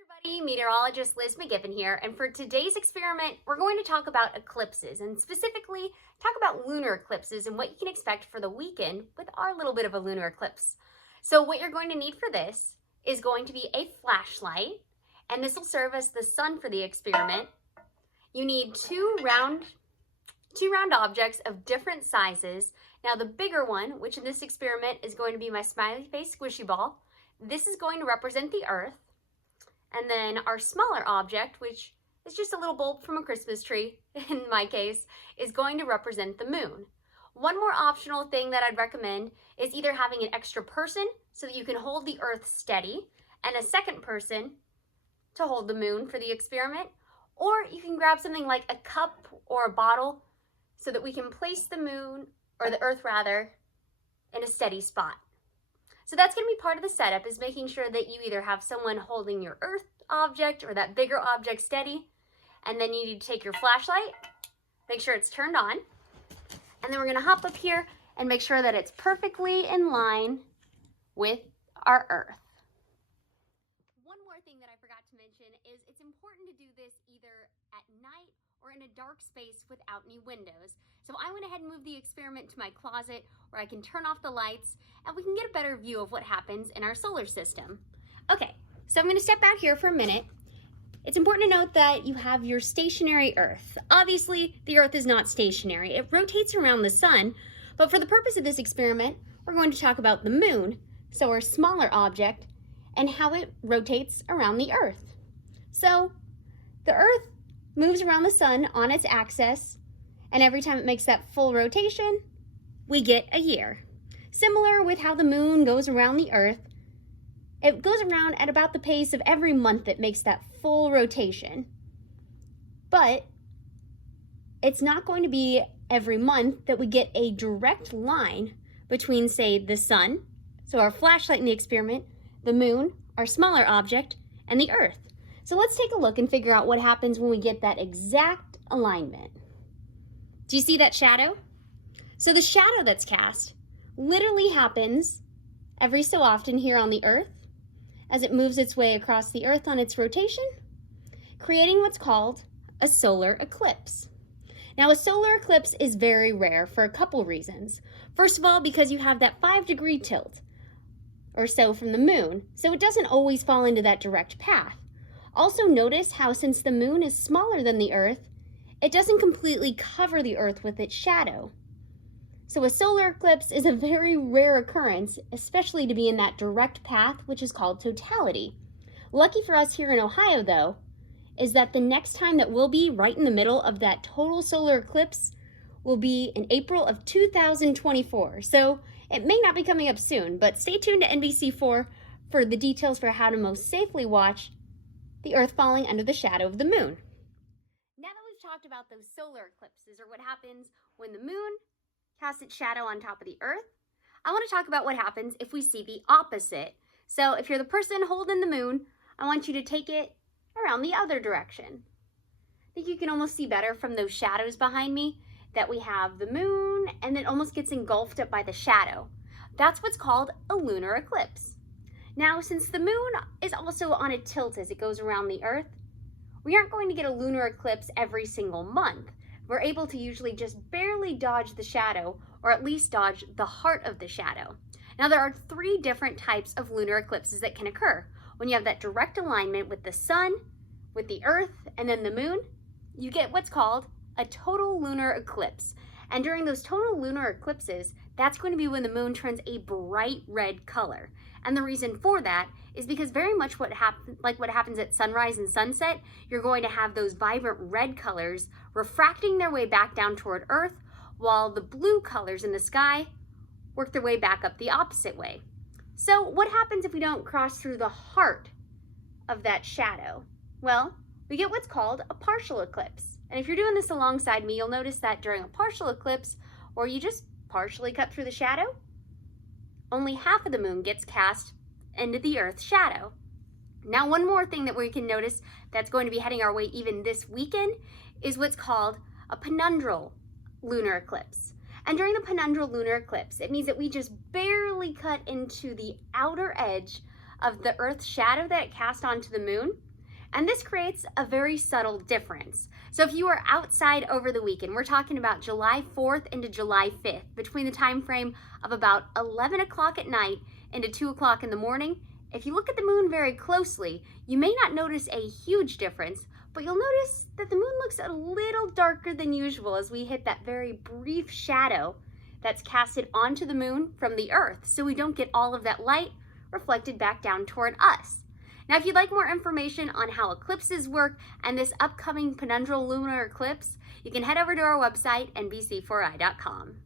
Everybody, meteorologist Liz McGibbon here, and for today's experiment, we're going to talk about eclipses, and specifically talk about lunar eclipses and what you can expect for the weekend with our little bit of a lunar eclipse. So what you're going to need for this is going to be a flashlight, and this will serve as the sun for the experiment. You need two round objects of different sizes. Now the bigger one, which in this experiment is going to be my smiley face squishy ball, this is going to represent the Earth. And then our smaller object, which is just a little bulb from a Christmas tree, in my case, is going to represent the moon. One more optional thing that I'd recommend is either having an extra person so that you can hold the Earth steady, and a second person to hold the moon for the experiment, or you can grab something like a cup or a bottle so that we can place the moon, or the Earth rather, in a steady spot. So that's going to be part of the setup, is making sure that you either have someone holding your Earth object or that bigger object steady, and then you need to take your flashlight, make sure it's turned on, and then we're going to hop up here and make sure that it's perfectly in line with our Earth. One more thing that I forgot to mention is it's important to do this either at night or in a dark space without any windows. So I went ahead and moved the experiment to my closet where I can turn off the lights and we can get a better view of what happens in our solar system. Okay, so I'm going to step out here for a minute. It's important to note that you have your stationary Earth. Obviously, the Earth is not stationary. It rotates around the sun, but for the purpose of this experiment, we're going to talk about the moon, so our smaller object, and how it rotates around the Earth. So the Earth moves around the sun on its axis, and every time it makes that full rotation, we get a year. Similar with how the moon goes around the Earth, it goes around at about the pace of every month it makes that full rotation. But it's not going to be every month that we get a direct line between, say, the sun, so our flashlight in the experiment, the moon, our smaller object, and the Earth. So let's take a look and figure out what happens when we get that exact alignment. Do you see that shadow? So the shadow that's cast literally happens every so often here on the Earth as it moves its way across the Earth on its rotation, creating what's called a solar eclipse. Now, a solar eclipse is very rare for a couple reasons. First of all, because you have that 5-degree tilt or so from the moon, so it doesn't always fall into that direct path. Also notice how, since the moon is smaller than the Earth, it doesn't completely cover the Earth with its shadow. So a solar eclipse is a very rare occurrence, especially to be in that direct path, which is called totality. Lucky for us here in Ohio, though, is that the next time that we'll be right in the middle of that total solar eclipse will be in April of 2024. So it may not be coming up soon, but stay tuned to NBC4 for the details for how to most safely watch the Earth falling under the shadow of the moon. Now that we've talked about those solar eclipses, or what happens when the moon casts its shadow on top of the Earth, I want to talk about what happens if we see the opposite. So if you're the person holding the moon, I want you to take it around the other direction. I think you can almost see better from those shadows behind me that we have the moon and it almost gets engulfed up by the shadow. That's what's called a lunar eclipse. Now, since the moon is also on a tilt as it goes around the Earth, we aren't going to get a lunar eclipse every single month. We're able to usually just barely dodge the shadow, or at least dodge the heart of the shadow. Now, there are 3 different types of lunar eclipses that can occur. When you have that direct alignment with the sun, with the Earth, and then the moon, you get what's called a total lunar eclipse. And during those total lunar eclipses, that's going to be when the moon turns a bright red color. And the reason for that is because very much what happens at sunrise and sunset, you're going to have those vibrant red colors refracting their way back down toward Earth, while the blue colors in the sky work their way back up the opposite way. So what happens if we don't cross through the heart of that shadow? Well, we get what's called a partial eclipse. And if you're doing this alongside me, you'll notice that during a partial eclipse, or you just partially cut through the shadow, only half of the moon gets cast into the Earth's shadow. Now, one more thing that we can notice that's going to be heading our way even this weekend is what's called a penumbral lunar eclipse. And during the penumbral lunar eclipse, it means that we just barely cut into the outer edge of the Earth's shadow that it cast onto the moon. And this creates a very subtle difference. So if you are outside over the weekend, we're talking about July 4th into July 5th, between the time frame of about 11 o'clock at night into 2 o'clock in the morning, if you look at the moon very closely, you may not notice a huge difference, but you'll notice that the moon looks a little darker than usual as we hit that very brief shadow that's casted onto the moon from the Earth, so we don't get all of that light reflected back down toward us. Now, if you'd like more information on how eclipses work and this upcoming penumbral lunar eclipse, you can head over to our website, nbc4i.com.